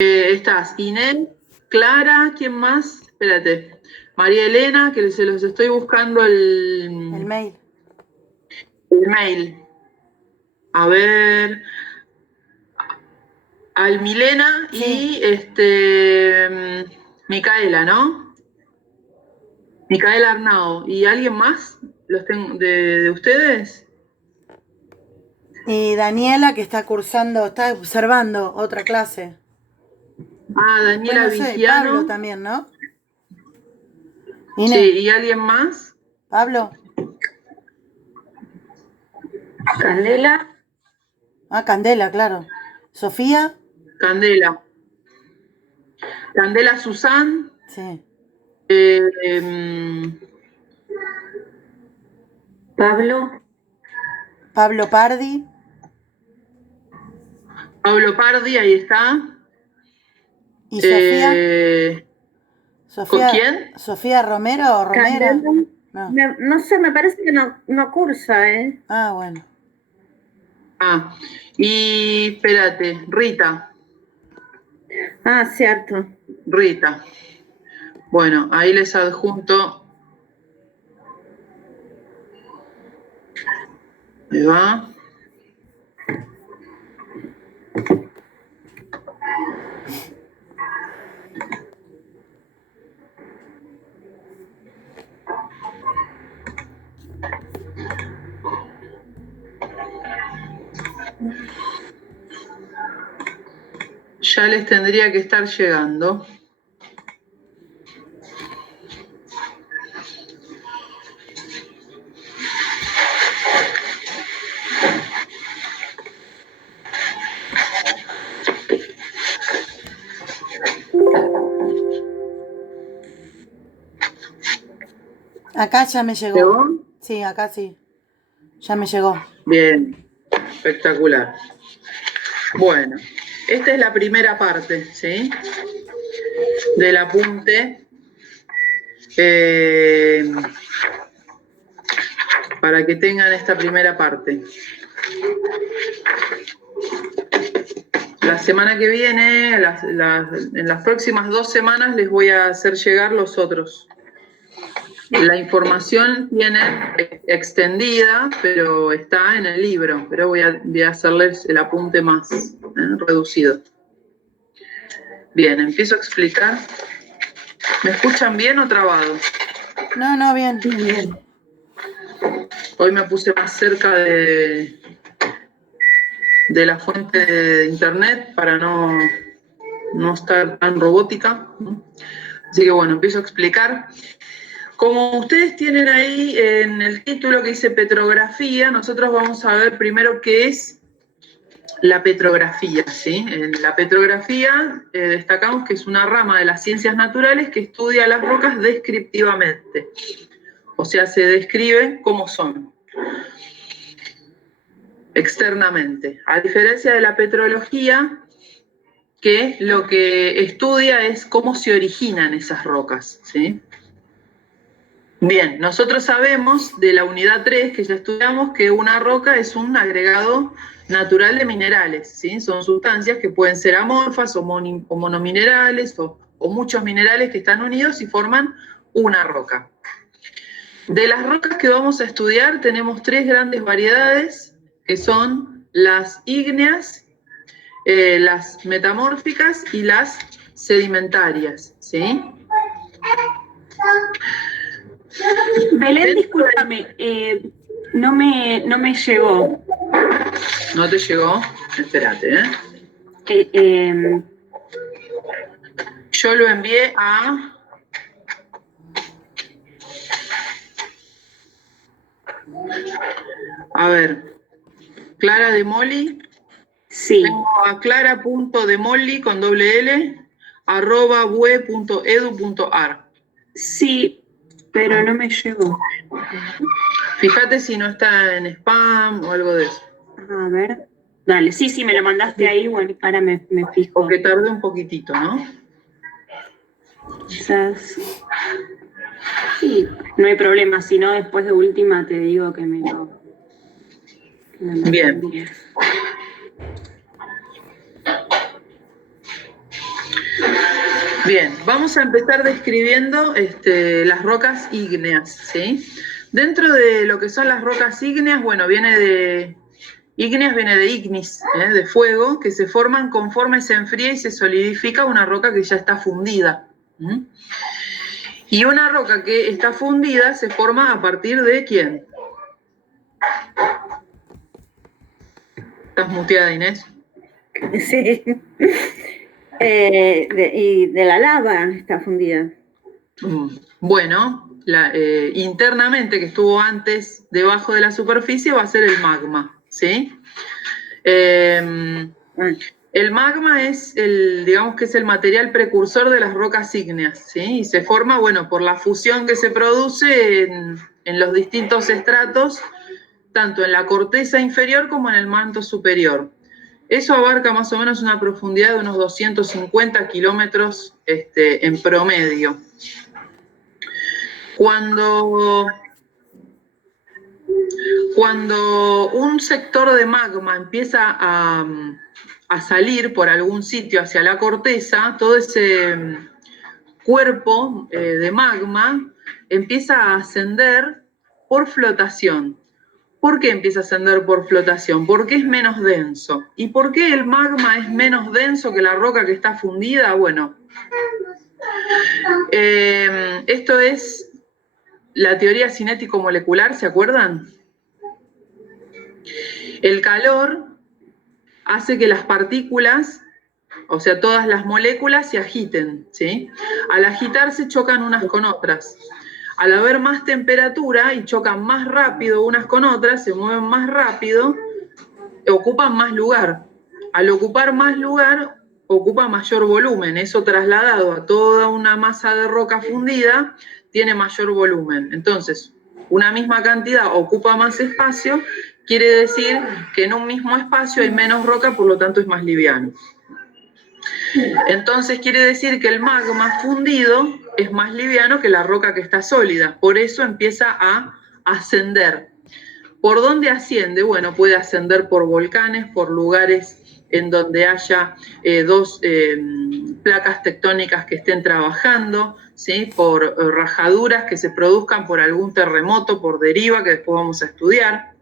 Estás Inés, Clara, ¿quién más? Espérate. María Elena, que se los estoy buscando El mail. El mail. A ver. Almilena Sí. y Micaela, ¿no? Micaela Arnao. ¿Y alguien más? ¿Los tengo de ustedes? Y Daniela, que está cursando, está observando otra clase. Ah, Después Daniela no sé, Pablo Vigiano. también, ¿no? Sí, Inés, ¿y alguien más? Pablo. Candela. Ah, Candela, claro. Sofía. Candela. Candela Susan. Sí. Eh, Pablo. Pablo Pardi. Pablo Pardi, ahí está. Y Sofía. ¿Con Sofía. quién? Sofía Romero o Romera. Candela, No. no sé, me parece que no cursa, ¿eh? Ah, bueno. Ah, y espérate, Rita. Ah, cierto. Rita. Bueno, ahí les adjunto. Ahí va. Ya les tendría que estar llegando. Acá ya me llegó. ¿Llegó? Sí, acá sí. Ya me llegó. Bien, espectacular. Bueno, esta es la primera parte, ¿sí? Del apunte. Para que tengan esta primera parte. La semana que viene, en las próximas 2 semanas, les voy a hacer llegar los otros. La información viene extendida, pero está en el libro, pero voy a hacerles el apunte más reducido. Bien, empiezo a explicar. ¿Me escuchan bien o trabado? No, bien. Bien. Hoy me puse más cerca de la fuente de internet para no estar tan robótica. Así que bueno, empiezo a explicar. Como ustedes tienen ahí en el título que dice petrografía, nosotros vamos a ver primero qué es la petrografía, ¿sí? En la petrografía destacamos que es una rama de las ciencias naturales que estudia las rocas descriptivamente. O sea, se describe cómo son externamente. A diferencia de la petrología, que lo que estudia es cómo se originan esas rocas, ¿sí? Bien, nosotros sabemos de la unidad 3 que ya estudiamos que una roca es un agregado natural de minerales, ¿sí? Son sustancias que pueden ser amorfas o monominerales o muchos minerales que están unidos y forman una roca. De las rocas que vamos a estudiar tenemos 3 grandes variedades, que son las ígneas, las metamórficas y las sedimentarias, ¿sí? Belén, discúlpame, no me llegó. ¿No te llegó? Espérate, Yo lo envié a ver, Clara de Moli. Sí. Tengo a clara.demoli con doble L @bue.edu.ar. Sí, pero no me llegó. Fíjate si no está en spam o algo de eso. A ver. Dale, sí, me lo mandaste ahí, bueno, ahora me fijo. Porque tardé un poquitito, ¿no? Quizás. Sí, no hay problema, si no, después de última te digo que me lo Bien. envíes. Bien, vamos a empezar describiendo las rocas ígneas, ¿sí? Dentro de lo que son las rocas ígneas, bueno, ígneas viene de ignis, de fuego, que se forman conforme se enfría y se solidifica una roca que ya está fundida. Y una roca que está fundida se forma a partir de ¿quién? ¿Estás muteada, Inés? Sí. Y de la lava está fundida. Bueno, internamente, que estuvo antes debajo de la superficie, va a ser el magma, ¿sí? El magma es digamos que es el material precursor de las rocas ígneas, ¿sí? Y se forma, bueno, por la fusión que se produce en los distintos estratos, tanto en la corteza inferior como en el manto superior. Eso abarca más o menos una profundidad de unos 250 kilómetros en promedio. Cuando un sector de magma empieza a salir por algún sitio hacia la corteza, todo ese cuerpo de magma empieza a ascender por flotación. ¿Por qué empieza a ascender por flotación? Porque es menos denso. ¿Y por qué el magma es menos denso que la roca que está fundida? Bueno, esto es la teoría cinético-molecular, ¿se acuerdan? El calor hace que las partículas, o sea, todas las moléculas se agiten, ¿sí? Al agitarse chocan unas con otras. Al haber más temperatura y chocan más rápido unas con otras, se mueven más rápido, ocupan más lugar. Al ocupar más lugar, ocupa mayor volumen. Eso trasladado a toda una masa de roca fundida, tiene mayor volumen. Entonces, una misma cantidad ocupa más espacio, quiere decir que en un mismo espacio hay menos roca, por lo tanto es más liviano. Entonces quiere decir que el magma fundido es más liviano que la roca que está sólida. Por eso empieza a ascender. ¿Por dónde asciende? Bueno, puede ascender por volcanes, por lugares en donde haya dos placas tectónicas que estén trabajando, ¿sí? Por rajaduras que se produzcan por algún terremoto, por deriva, que después vamos a estudiar.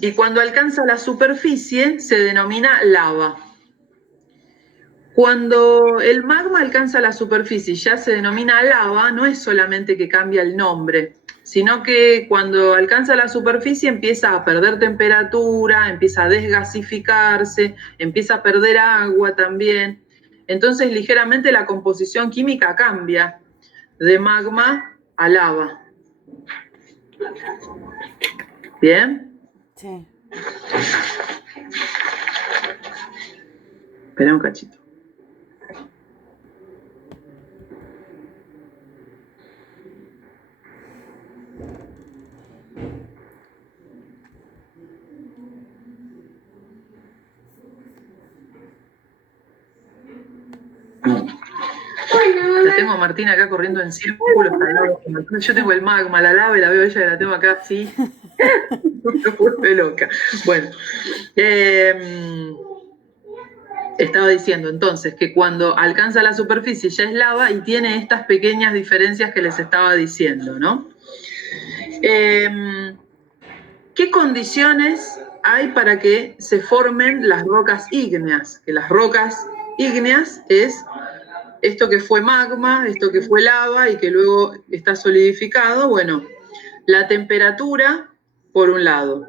Y cuando alcanza la superficie se denomina lava. Cuando el magma alcanza la superficie y ya se denomina lava, no es solamente que cambia el nombre, sino que cuando alcanza la superficie empieza a perder temperatura, empieza a desgasificarse, empieza a perder agua también. Entonces ligeramente la composición química cambia de magma a lava. ¿Bien? Sí. Espera un cachito. La tengo a Martina acá corriendo en círculos. Yo tengo el magma, la lava y la veo ella que la tengo acá así. Me vuelve loca. Bueno, estaba diciendo entonces que cuando alcanza la superficie ya es lava y tiene estas pequeñas diferencias que les estaba diciendo, ¿no? ¿Qué condiciones hay para que se formen las rocas ígneas? Que las rocas ígneas es esto que fue magma, esto que fue lava y que luego está solidificado. Bueno, la temperatura, por un lado,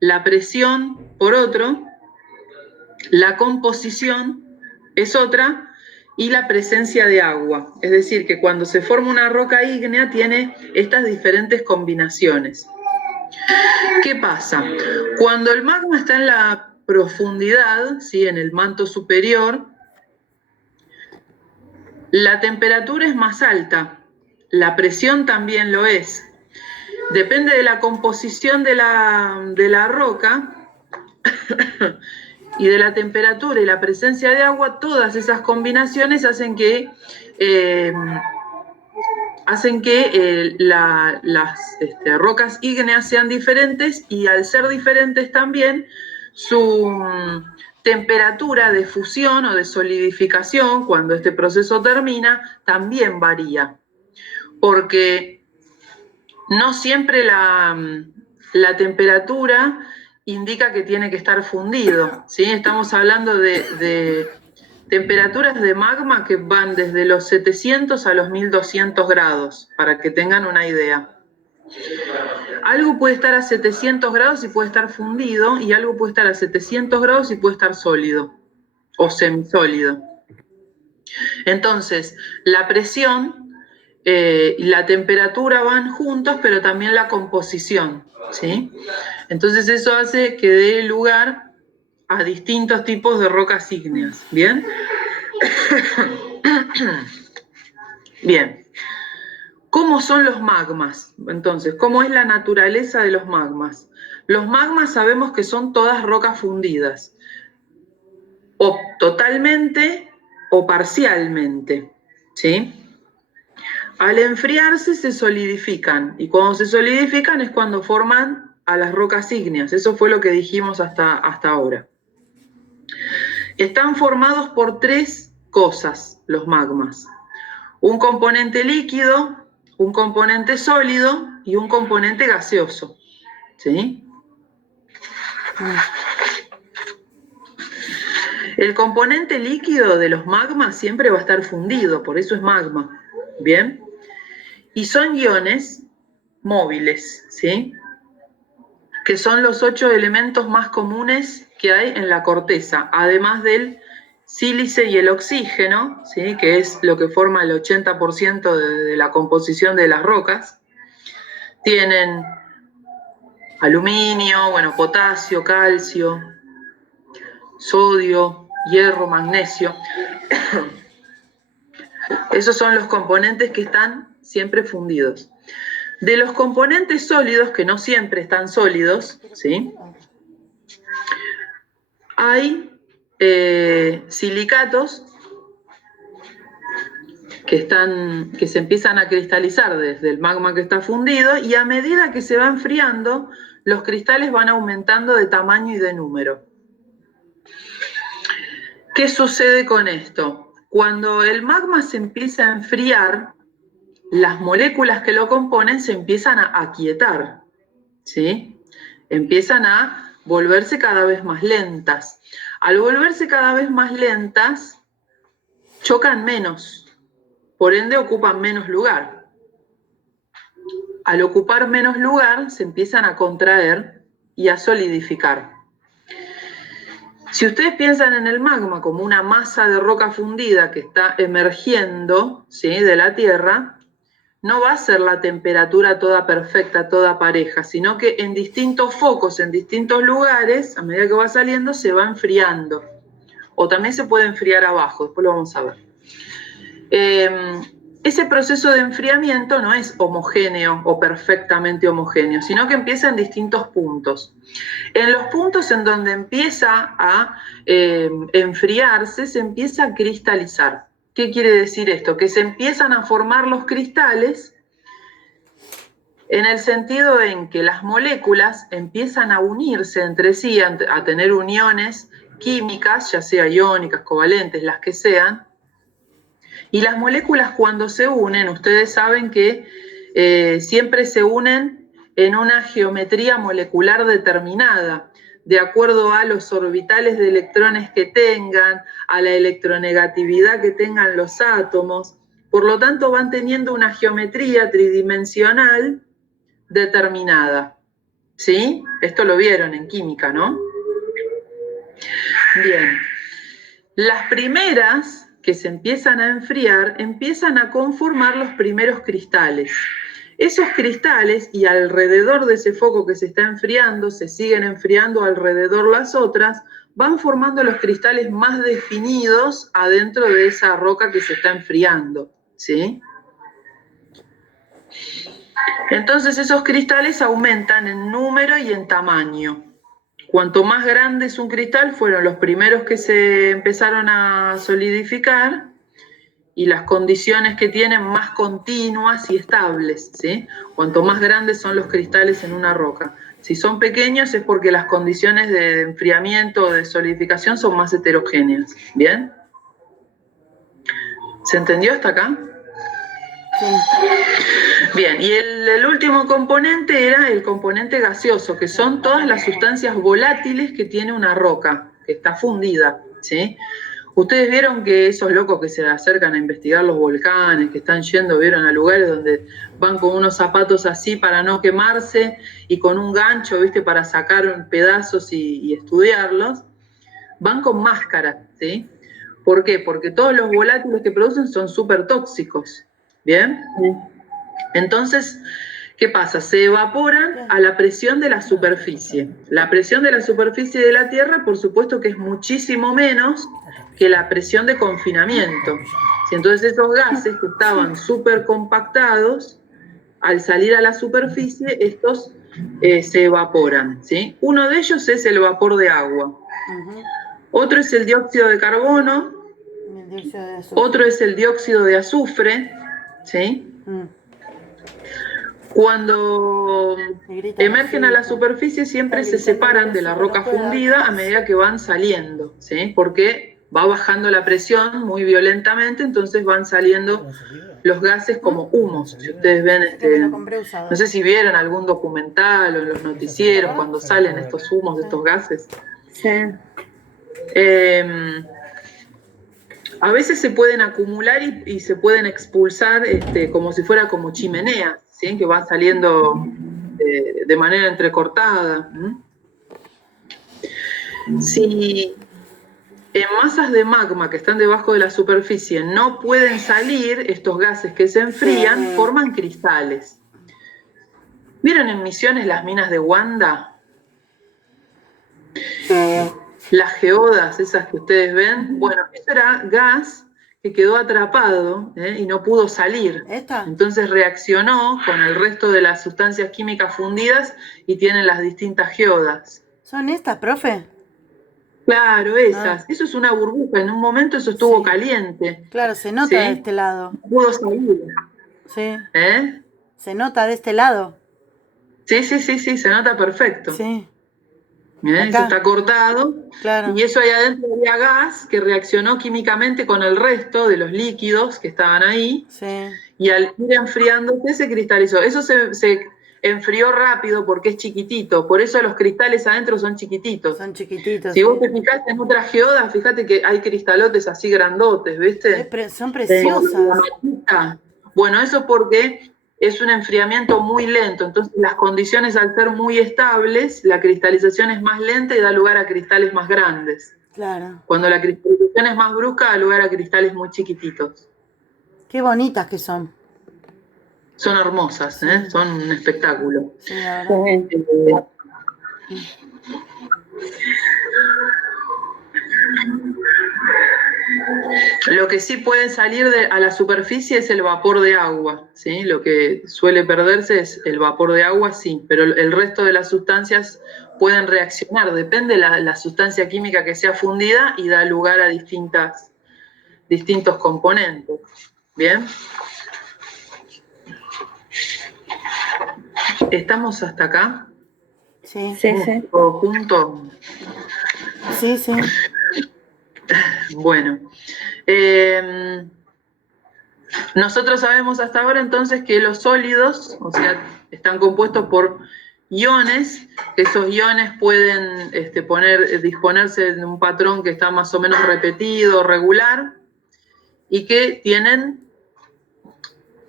la presión, por otro, la composición es otra, y la presencia de agua. Es decir, que cuando se forma una roca ígnea tiene estas diferentes combinaciones. ¿Qué pasa? Cuando el magma está en la profundidad, ¿sí? En el manto superior, la temperatura es más alta, la presión también lo es. Depende de la composición de la roca y de la temperatura y la presencia de agua, todas esas combinaciones hacen que las rocas ígneas sean diferentes, y al ser diferentes también su temperatura de fusión o de solidificación, cuando este proceso termina, también varía, porque no siempre la temperatura indica que tiene que estar fundido, ¿sí? Estamos hablando de temperaturas de magma que van desde los 700 a los 1200 grados, para que tengan una idea. Algo puede estar a 700 grados y puede estar fundido, y algo puede estar a 700 grados y puede estar sólido o semisólido. Entonces, la presión y la temperatura van juntos, pero también la composición, ¿sí? Entonces eso hace que dé lugar a distintos tipos de rocas ígneas, ¿bien? Bien. ¿Cómo son los magmas? Entonces, ¿cómo es la naturaleza de los magmas? Los magmas sabemos que son todas rocas fundidas, o totalmente o parcialmente, ¿sí? Al enfriarse se solidifican, y cuando se solidifican es cuando forman a las rocas ígneas. Eso fue lo que dijimos hasta ahora. Están formados por tres cosas los magmas: un componente líquido, un componente sólido y un componente gaseoso, ¿sí? El componente líquido de los magmas siempre va a estar fundido, por eso es magma, ¿bien? Y son iones móviles, ¿sí? Que son los 8 elementos más comunes que hay en la corteza, además del sílice y el oxígeno, ¿sí? Que es lo que forma el 80% de la composición de las rocas. Tienen aluminio, bueno, potasio, calcio, sodio, hierro, magnesio. Esos son los componentes que están siempre fundidos. De los componentes sólidos, que no siempre están sólidos, ¿sí? Hay silicatos que se empiezan a cristalizar desde el magma que está fundido, y a medida que se va enfriando, los cristales van aumentando de tamaño y de número. ¿Qué sucede con esto? Cuando el magma se empieza a enfriar, las moléculas que lo componen se empiezan a aquietar, ¿sí? Empiezan a volverse cada vez más lentas. Al volverse cada vez más lentas, chocan menos, por ende ocupan menos lugar. Al ocupar menos lugar, se empiezan a contraer y a solidificar. Si ustedes piensan en el magma como una masa de roca fundida que está emergiendo, ¿sí?, de la Tierra, no va a ser la temperatura toda perfecta, toda pareja, sino que en distintos focos, en distintos lugares, a medida que va saliendo, se va enfriando. O también se puede enfriar abajo, después lo vamos a ver. Ese proceso de enfriamiento no es homogéneo o perfectamente homogéneo, sino que empieza en distintos puntos. En los puntos en donde empieza a enfriarse, se empieza a cristalizar. ¿Qué quiere decir esto? Que se empiezan a formar los cristales en el sentido en que las moléculas empiezan a unirse entre sí, a tener uniones químicas, ya sea iónicas, covalentes, las que sean. Y las moléculas, cuando se unen, ustedes saben que siempre se unen en una geometría molecular determinada, de acuerdo a los orbitales de electrones que tengan, a la electronegatividad que tengan los átomos. Por lo tanto, van teniendo una geometría tridimensional determinada, ¿sí? Esto lo vieron en química, ¿no? Bien. Las primeras que se empiezan a enfriar, empiezan a conformar los primeros cristales. Esos cristales, y alrededor de ese foco que se está enfriando, se siguen enfriando alrededor las otras, van formando los cristales más definidos adentro de esa roca que se está enfriando, ¿sí? Entonces esos cristales aumentan en número y en tamaño. Cuanto más grande es un cristal, fueron los primeros que se empezaron a solidificar, y las condiciones que tienen más continuas y estables, ¿sí? Cuanto más grandes son los cristales en una roca. Si son pequeños es porque las condiciones de enfriamiento o de solidificación son más heterogéneas. ¿Bien? ¿Se entendió hasta acá? Sí. Bien, y el último componente era el componente gaseoso, que son todas las sustancias volátiles que tiene una roca, que está fundida, ¿sí? Ustedes vieron que esos locos que se acercan a investigar los volcanes, que están yendo, vieron a lugares donde van con unos zapatos así para no quemarse y con un gancho, ¿viste? Para sacar pedazos y estudiarlos, van con máscaras, ¿sí? ¿Por qué? Porque todos los volátiles que producen son súper tóxicos, ¿bien? Entonces, ¿qué pasa? Se evaporan a la presión de la superficie. La presión de la superficie de la Tierra, por supuesto que es muchísimo menos que la presión de confinamiento. ¿Sí? Entonces esos gases que estaban súper compactados, al salir a la superficie, estos se evaporan, ¿sí? Uno de ellos es el vapor de agua. Otro es el dióxido de carbono. Otro es el dióxido de azufre, ¿sí? Cuando emergen a la superficie siempre se separan de la roca fundida a medida que van saliendo, ¿sí? Porque va bajando la presión muy violentamente, entonces van saliendo los gases como humos. Si ustedes ven, no sé si vieron algún documental o en los noticieros cuando salen estos humos, estos gases. Sí. A veces se pueden acumular y se pueden expulsar como si fuera como chimeneas, ¿sí? Que van saliendo de manera entrecortada. Si en masas de magma que están debajo de la superficie no pueden salir estos gases que se enfrían, forman cristales. ¿Vieron en Misiones las minas de Wanda? Las geodas, esas que ustedes ven, bueno, eso era gas que quedó atrapado y no pudo salir. ¿Esta? Entonces reaccionó con el resto de las sustancias químicas fundidas y tienen las distintas geodas. ¿Son estas, profe? Claro, esas. Eso es una burbuja. En un momento eso estuvo caliente. Claro, se nota ¿sí? de este lado. No pudo salir. Sí. ¿Eh? Se nota de este lado. Sí, se nota perfecto. Sí. Eso está cortado. Claro. Y eso ahí adentro había gas que reaccionó químicamente con el resto de los líquidos que estaban ahí. Sí. Y al ir enfriándose se cristalizó. Eso se enfrió rápido porque es chiquitito. Por eso los cristales adentro son chiquititos. Son chiquititos. Si vos te fijás en otras geodas, fíjate que hay cristalotes así grandotes, ¿viste? Son preciosas. Bueno, eso porque es un enfriamiento muy lento, entonces las condiciones al ser muy estables, la cristalización es más lenta y da lugar a cristales más grandes. Claro. Cuando la cristalización es más brusca, da lugar a cristales muy chiquititos. Qué bonitas que son. Son hermosas, ¿eh? Son un espectáculo. Sí, la verdad. Lo que sí puede salir a la superficie es el vapor de agua, ¿sí? Lo que suele perderse es el vapor de agua, sí, pero el resto de las sustancias pueden reaccionar, depende de la sustancia química que sea fundida y da lugar a distintos componentes. ¿Bien? ¿Estamos hasta acá? Sí. ¿Todos juntos? Sí. Bueno, nosotros sabemos hasta ahora entonces que los sólidos, o sea, están compuestos por iones, que esos iones pueden disponerse de un patrón que está más o menos repetido, regular, y que tienen,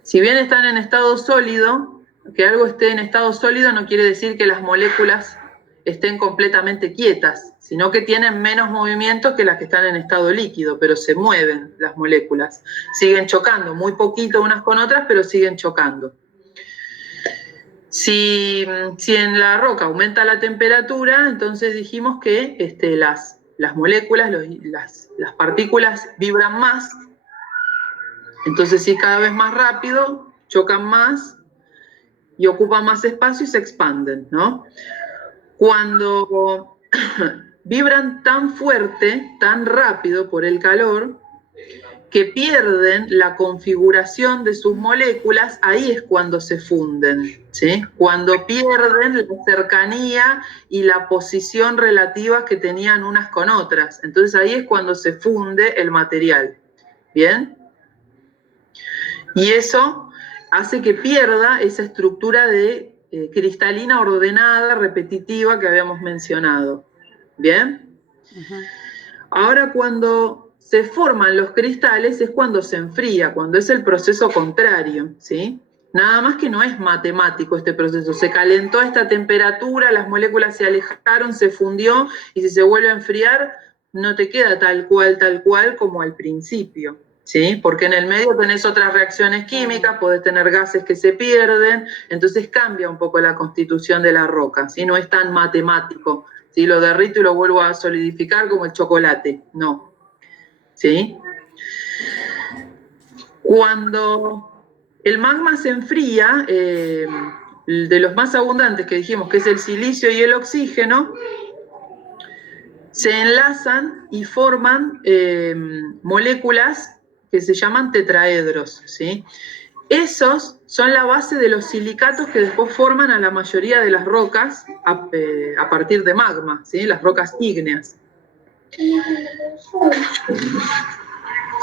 si bien están en estado sólido, que algo esté en estado sólido no quiere decir que las moléculas estén completamente quietas, sino que tienen menos movimiento que las que están en estado líquido, pero se mueven las moléculas, siguen chocando, muy poquito unas con otras, pero siguen chocando. Si en la roca aumenta la temperatura, entonces dijimos que las moléculas, las partículas vibran más, entonces si es cada vez más rápido, chocan más y ocupan más espacio y se expanden, ¿no? Cuando vibran tan fuerte, tan rápido por el calor, que pierden la configuración de sus moléculas, ahí es cuando se funden, ¿sí? Cuando pierden la cercanía y la posición relativa que tenían unas con otras. Entonces ahí es cuando se funde el material, ¿bien? Y eso hace que pierda esa estructura de cristalina ordenada, repetitiva que habíamos mencionado, ¿bien? Ahora cuando se forman los cristales es cuando se enfría, cuando es el proceso contrario, ¿sí? Nada más que no es matemático este proceso, se calentó a esta temperatura, las moléculas se alejaron, se fundió, y si se vuelve a enfriar, no te queda tal cual como al principio, ¿sí? Porque en el medio tenés otras reacciones químicas, podés tener gases que se pierden, entonces cambia un poco la constitución de la roca, ¿sí? No es tan matemático, ¿sí? Lo derrito y lo vuelvo a solidificar como el chocolate, no, ¿sí? Cuando el magma se enfría, de los más abundantes que dijimos, que es el silicio y el oxígeno, se enlazan y forman moléculas que se llaman tetraedros, ¿sí? Esos son la base de los silicatos que después forman a la mayoría de las rocas a partir de magma, ¿sí? Las rocas ígneas.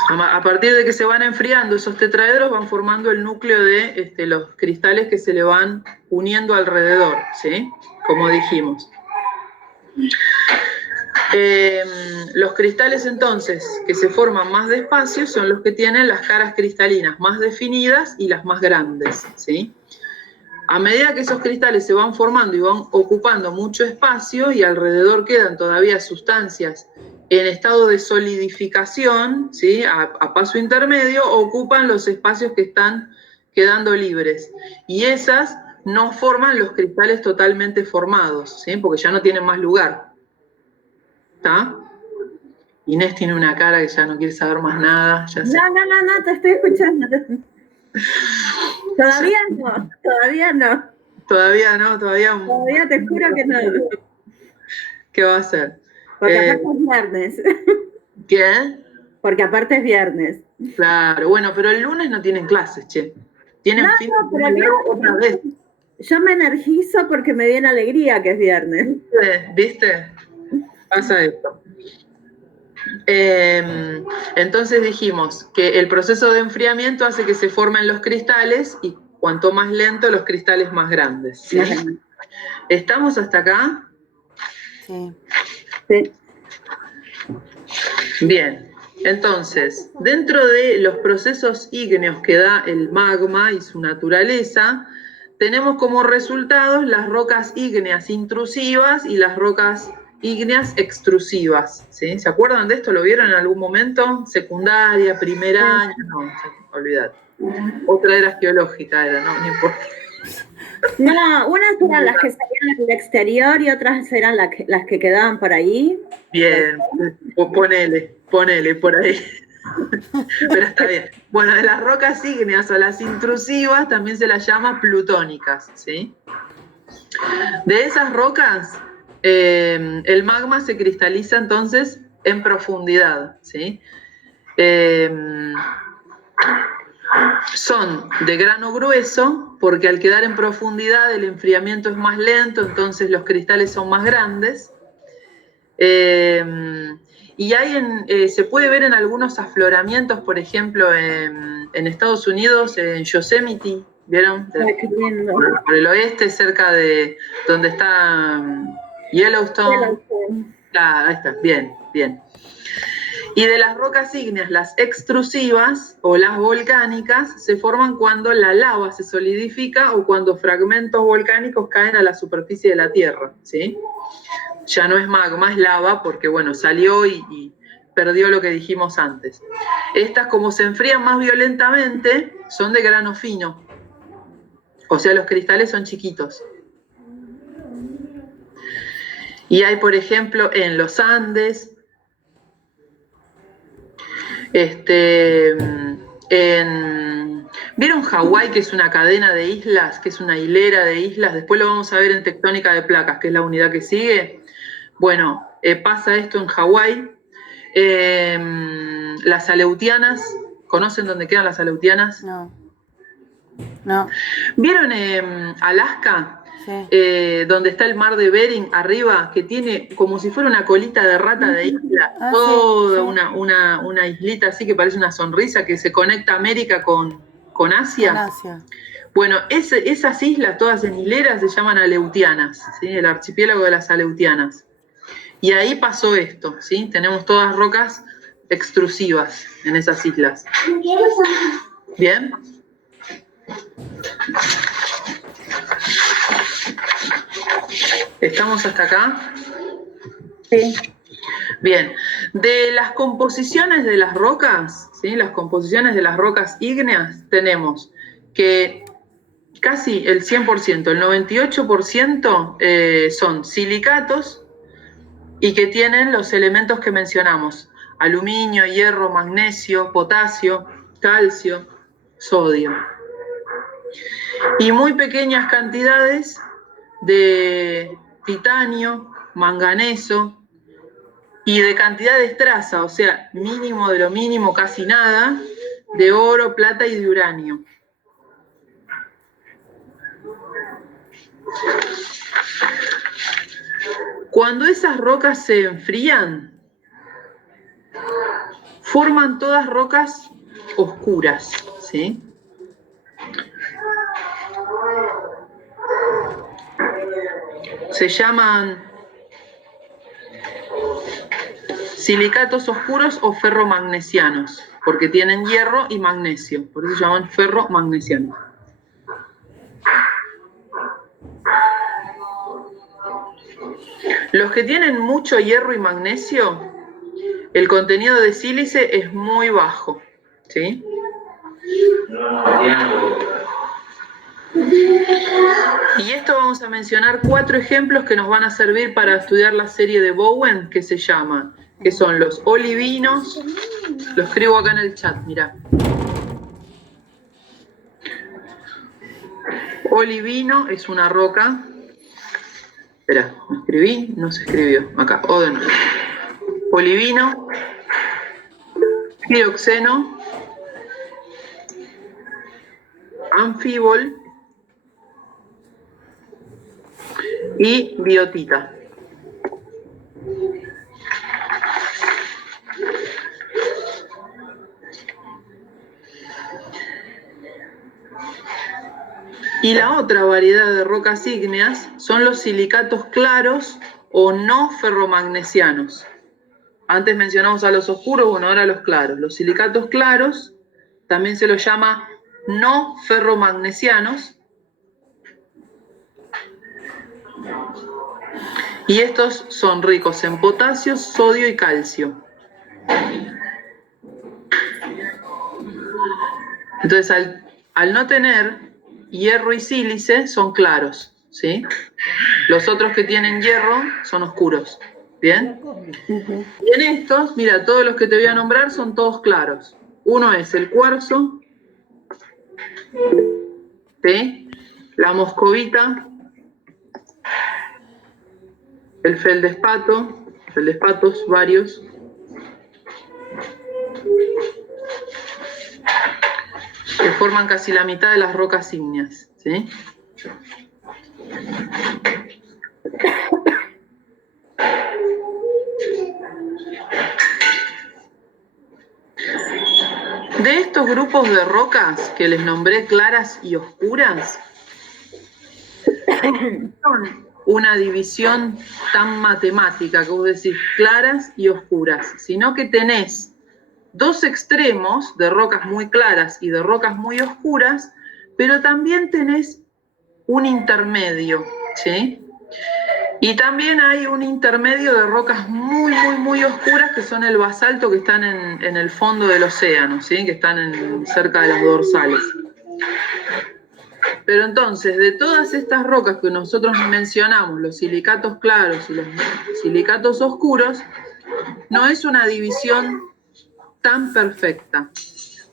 A partir de que se van enfriando esos tetraedros, van formando el núcleo de los cristales que se le van uniendo alrededor, ¿sí? Como dijimos. Los cristales entonces que se forman más despacio son los que tienen las caras cristalinas más definidas y las más grandes, ¿sí? A medida que esos cristales se van formando y van ocupando mucho espacio y alrededor quedan todavía sustancias en estado de solidificación, ¿sí? A paso intermedio, ocupan los espacios que están quedando libres. Y esas no forman los cristales totalmente formados, ¿sí? Porque ya no tienen más lugar. ¿Está? Inés tiene una cara que ya no quiere saber más nada. Ya sé. No, te estoy escuchando. Todavía no. Todavía no, Todavía te juro que no. ¿Qué va a hacer? Porque aparte es viernes. ¿Qué? Porque aparte es viernes. Claro, bueno, pero el lunes no tienen clases, che. Tienen pero el viernes otra vez. Yo me energizo porque me viene alegría que es viernes. ¿Viste? Pasa esto. Entonces dijimos que el proceso de enfriamiento hace que se formen los cristales y cuanto más lento los cristales más grandes, ¿sí? ¿Estamos hasta acá? Sí. Sí. Bien, entonces, dentro de los procesos ígneos que da el magma y su naturaleza, tenemos como resultados las rocas ígneas intrusivas y las rocas ígneas extrusivas, ¿sí? ¿Se acuerdan de esto? ¿Lo vieron en algún momento? ¿Secundaria, primer año? No, olvidate. Otra era geológica, no importa. No, unas eran las que salían al exterior y otras eran las que quedaban por ahí. Bien, ponele por ahí. Pero está bien. Bueno, de las rocas ígneas o las intrusivas también se las llama plutónicas, ¿sí? De esas rocas, el magma se cristaliza entonces en profundidad, ¿sí? Son de grano grueso, porque al quedar en profundidad el enfriamiento es más lento, entonces los cristales son más grandes. Y se puede ver en algunos afloramientos, por ejemplo, en Estados Unidos, en Yosemite, ¿vieron? Por el oeste, cerca de donde está Yellowstone. Ahí está, bien. Y de las rocas ígneas, las extrusivas o las volcánicas se forman cuando la lava se solidifica o cuando fragmentos volcánicos caen a la superficie de la Tierra, ¿sí? Ya no es magma, es lava porque, bueno, salió y perdió lo que dijimos antes. Estas, como se enfrían más violentamente, son de grano fino. O sea, los cristales son chiquitos. Y hay, por ejemplo, en los Andes, ¿vieron Hawái, que es una cadena de islas, que es una hilera de islas? Después lo vamos a ver en tectónica de placas, que es la unidad que sigue. Bueno, pasa esto en Hawái. Las aleutianas ¿Conocen dónde quedan las aleutianas? No. No. ¿Vieron Alaska? Sí. Donde está el mar de Bering arriba, que tiene como si fuera una colita de rata de isla, Ah, toda sí, sí. una islita así que parece una sonrisa que se conecta América con Asia. Con Asia. Bueno, esas islas todas en hileras se llaman Aleutianas, ¿sí? El archipiélago de las Aleutianas. Y ahí pasó esto, ¿sí? Tenemos todas rocas extrusivas en esas islas. ¿Bien? ¿Estamos hasta acá? Sí. Bien. De las composiciones de las rocas, ¿sí? Las composiciones de las rocas ígneas, tenemos que casi el 100%, el 98% son silicatos y que tienen los elementos que mencionamos: aluminio, hierro, magnesio, potasio, calcio, sodio. Y muy pequeñas cantidades de titanio, manganeso y de cantidades traza, o sea, mínimo de lo mínimo, casi nada, de oro, plata y de uranio. Cuando esas rocas se enfrían, forman todas rocas oscuras, ¿sí? Se llaman silicatos oscuros o ferromagnesianos, porque tienen hierro y magnesio, por eso se llaman ferromagnesianos. Los que tienen mucho hierro y magnesio, el contenido de sílice es muy bajo, ¿sí? Y esto vamos a mencionar 4 ejemplos que nos van a servir para estudiar la serie de Bowen, que se llama, que son los olivinos. Lo escribo acá en el chat, mirá. Olivino es una roca. Espera, ¿me escribí? No se escribió. Acá, o de nuevo. Olivino, dioxeno, anfíbol y biotita. Y la otra variedad de rocas ígneas son los silicatos claros o no ferromagnesianos. Antes mencionamos a los oscuros, bueno, ahora a los claros. Los silicatos claros también se los llama no ferromagnesianos. Y estos son ricos en potasio, sodio y calcio. Entonces, al no tener hierro y sílice, son claros, ¿sí? Los otros que tienen hierro son oscuros, ¿bien? Y en estos, mira, todos los que te voy a nombrar son todos claros. Uno es el cuarzo, ¿sí? La moscovita, el feldespatos varios, que forman casi la mitad de las rocas ígneas, ¿sí? De estos grupos de rocas que les nombré claras y oscuras, no son una división tan matemática que vos decís claras y oscuras, sino que tenés dos extremos de rocas muy claras y de rocas muy oscuras, pero también tenés un intermedio, ¿sí? Y también hay un intermedio de rocas muy, muy, muy oscuras que son el basalto, que están en el fondo del océano, ¿sí? Que están cerca de las dorsales. Pero entonces, de todas estas rocas que nosotros mencionamos, los silicatos claros y los silicatos oscuros, no es una división tan perfecta.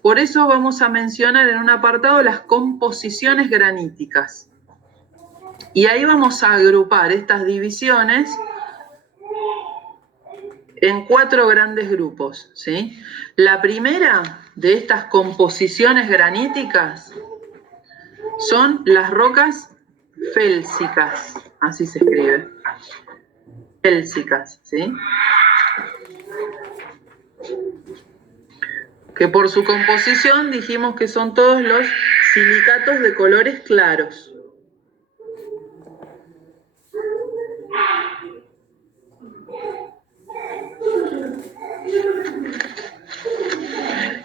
Por eso vamos a mencionar en un apartado las composiciones graníticas. Y ahí vamos a agrupar estas divisiones en 4 grandes grupos, ¿sí? La primera de estas composiciones graníticas son las rocas félsicas, así se escribe. Félsicas, ¿sí? Que por su composición dijimos que son todos los silicatos de colores claros.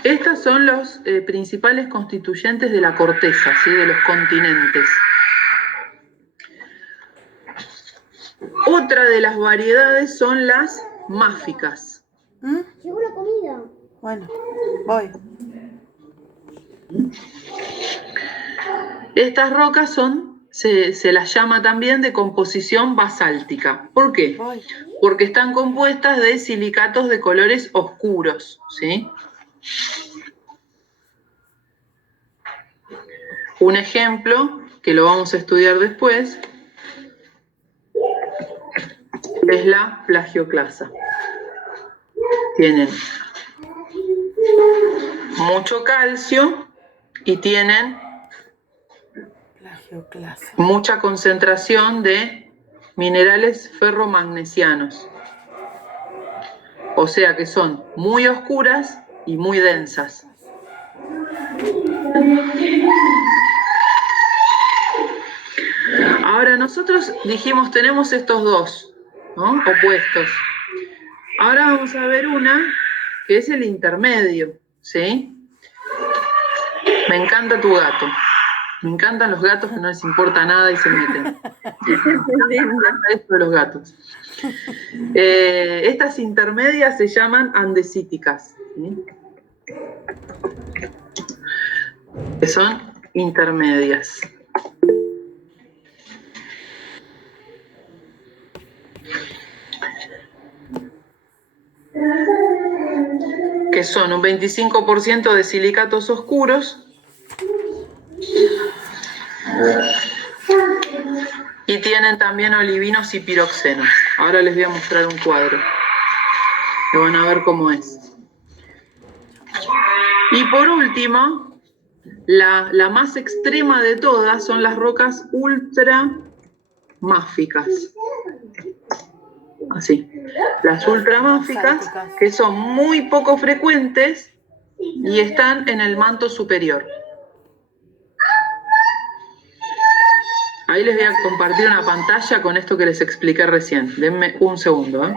Estos son los principales constituyentes de la corteza, ¿sí? De los continentes. Otra de las variedades son las máficas. Llegó la comida. Bueno, voy. Estas rocas se las llama también de composición basáltica. ¿Por qué? Voy. Porque están compuestas de silicatos de colores oscuros, ¿sí? Un ejemplo, que lo vamos a estudiar después, es la plagioclasa. Tienen mucho calcio y tienen Plagioclasa. mucha concentración de minerales ferromagnesianos. O sea que son muy oscuras y muy densas. Ahora nosotros dijimos tenemos estos dos, ¿no? Opuestos. Ahora vamos a ver una que es el intermedio, ¿sí? Me encanta tu gato. Me encantan los gatos que no les importa nada y se meten. Me encanta esto de los gatos. Estas intermedias se llaman andesíticas, ¿sí? Que son intermedias. Que son un 25% de silicatos oscuros y tienen también olivinos y piroxenos. Ahora les voy a mostrar un cuadro, que van a ver cómo es. Y por último, la más extrema de todas son las rocas ultramáficas. Así. Las ultramáficas, que son muy poco frecuentes y están en el manto superior. Ahí les voy a compartir una pantalla con esto que les expliqué recién. Denme un segundo, ¿eh?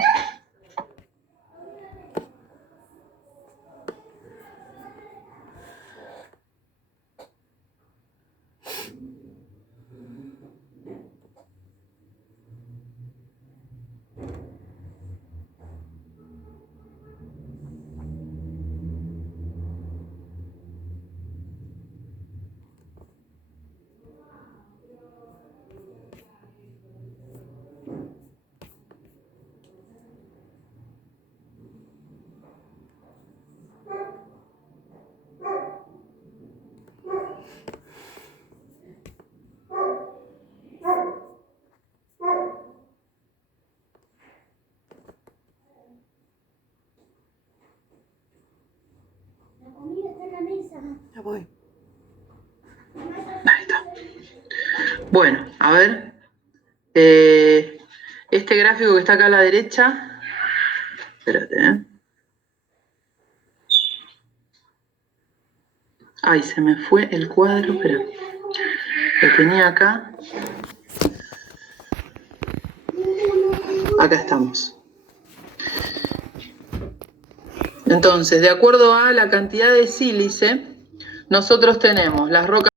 Ya voy. Ahí está. Bueno, a ver. Este gráfico que está acá a la derecha. Espérate, ¿eh? Ay, se me fue el cuadro. Espera. Lo tenía acá. Acá estamos. Entonces, de acuerdo a la cantidad de sílice, nosotros tenemos las rocas